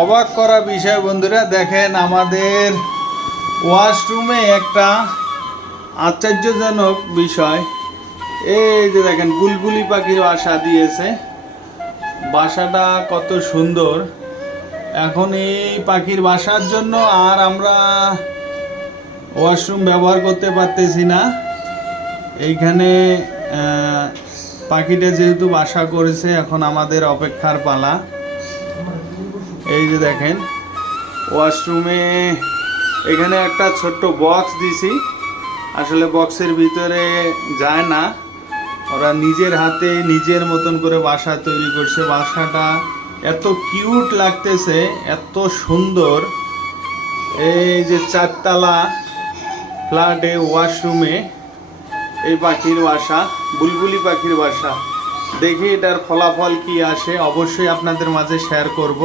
অবাক করা বিষয় বন্ধুরা, দেখেন আমাদের ওয়াশরুমে একটা আশ্চর্যজনক বিষয়। এই যে দেখেন বুলবুলি পাখির বাসা দিয়েছে। বাসাটা কত সুন্দর। এখন এই পাখির বাসার জন্য আর আমরা ওয়াশরুম ব্যবহার করতে পারতেছি না। এইখানে পাখিটা যেহেতু বাসা করেছে, এখন আমাদের অপেক্ষার পালা। এই যে দেখেন ওয়াশরুমে এখানে একটা ছোট্ট বক্স দিছি। আসলে বক্সের ভিতরে যায় না, ওরা নিজের হাতে নিজের মতন করে বাসা তৈরি করছে। বাসাটা এত কিউট লাগতেছে, এত সুন্দর। এই যে 4 তলা ফ্ল্যাটে ওয়াশরুমে এই পাখির বাসা, বুলবুলি পাখির বাসা। দেখি এটার ফলাফল কি আসে, অবশ্যই আপনাদের মাঝে শেয়ার করব।